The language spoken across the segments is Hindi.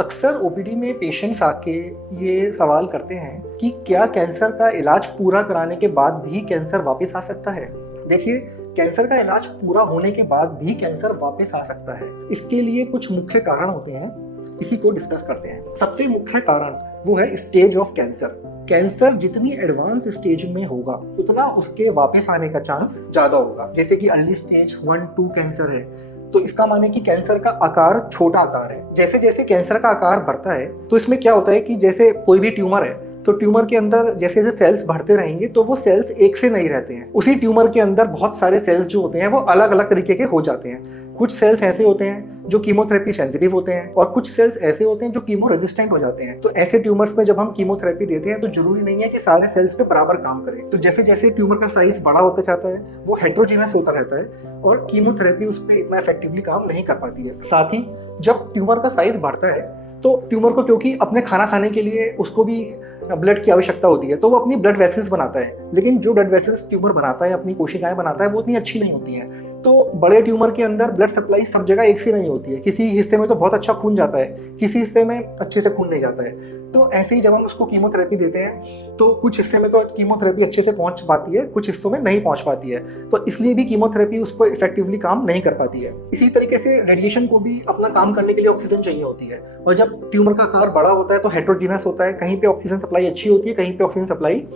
अक्सर ओपीडी में पेशेंट्स आके ये सवाल करते हैं कि क्या कैंसर का इलाज पूरा कराने के बाद भी कैंसर वापस आ सकता है। देखिए, कैंसर का इलाज पूरा होने के बाद भी कैंसर वापस आ सकता है। इसके लिए कुछ मुख्य कारण होते हैं, इसी को डिस्कस करते हैं। सबसे मुख्य कारण वो है स्टेज ऑफ कैंसर। कैंसर जितनी एडवांस स्टेज में होगा उतना उसके वापस आने का चांस ज्यादा होगा। जैसे कि अर्ली स्टेज 1-2 कैंसर है तो इसका माने कि कैंसर का आकार छोटा आकार है। जैसे जैसे कैंसर का आकार बढ़ता है तो इसमें क्या होता है कि जैसे कोई भी ट्यूमर है तो ट्यूमर के अंदर जैसे जैसे सेल्स बढ़ते रहेंगे तो वो सेल्स एक से नहीं रहते हैं। उसी ट्यूमर के अंदर बहुत सारे सेल्स जो होते हैं वो अलग अलग तरीके के हो जाते हैं। कुछ सेल्स ऐसे होते हैं जो कीमोथेरेपी सेंसिटिव होते हैं और कुछ सेल्स ऐसे होते हैं जो कीमो रेजिस्टेंट हो जाते हैं। तो ऐसे ट्यूमर्स में जब हम कीमोथेरेपी देते हैं तो जरूरी नहीं है कि सारे सेल्स पे बराबर काम करें। तो जैसे जैसे ट्यूमर का साइज बड़ा होता जाता है वो हेट्रोजीनस होता रहता है और कीमोथेरेपी उस पर इतना इफेक्टिवली काम नहीं कर पाती है। साथ ही जब ट्यूमर का साइज बढ़ता है तो ट्यूमर को, क्योंकि अपने खाना खाने के लिए उसको भी ब्लड की आवश्यकता होती है, तो वो अपनी ब्लड वेसल्स बनाता है। लेकिन जो ब्लड वेसल्स ट्यूमर बनाता है, अपनी कोशिकाएं बनाता है, वो उतनी अच्छी नहीं होती हैं। तो बड़े ट्यूमर के अंदर ब्लड सप्लाई सब जगह एक सी नहीं होती है। किसी हिस्से में तो बहुत अच्छा खून जाता है, किसी हिस्से में अच्छे से खून नहीं जाता है। तो ऐसे ही जब हम उसको कीमोथेरेपी देते हैं तो कुछ हिस्से में तो कीमोथेरेपी अच्छे से पहुंच पाती है, कुछ हिस्सों में नहीं पहुंच पाती है। तो इसलिए भी कीमोथेरेपी उस पर इफेक्टिवली काम नहीं कर पाती है। इसी तरीके से रेडिएशन को भी अपना काम करने के लिए ऑक्सीजन चाहिए होती है और जब ट्यूमर का आकार बड़ा होता है तो हेट्रोजीनस होता है। कहीं पे ऑक्सीजन सप्लाई अच्छी होती है, कहीं पे ऑक्सीजन सप्लाई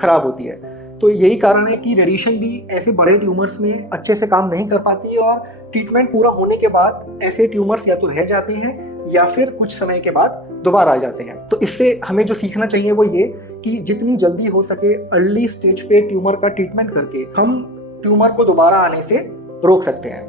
खराब होती है। तो यही कारण है कि रेडिएशन भी ऐसे बड़े ट्यूमर्स में अच्छे से काम नहीं कर पाती है और ट्रीटमेंट पूरा होने के बाद ऐसे ट्यूमर्स या तो रह जाते हैं या फिर कुछ समय के बाद दोबारा आ जाते हैं। तो इससे हमें जो सीखना चाहिए वो ये कि जितनी जल्दी हो सके अर्ली स्टेज पे ट्यूमर का ट्रीटमेंट करके हम ट्यूमर को दोबारा आने से रोक सकते हैं।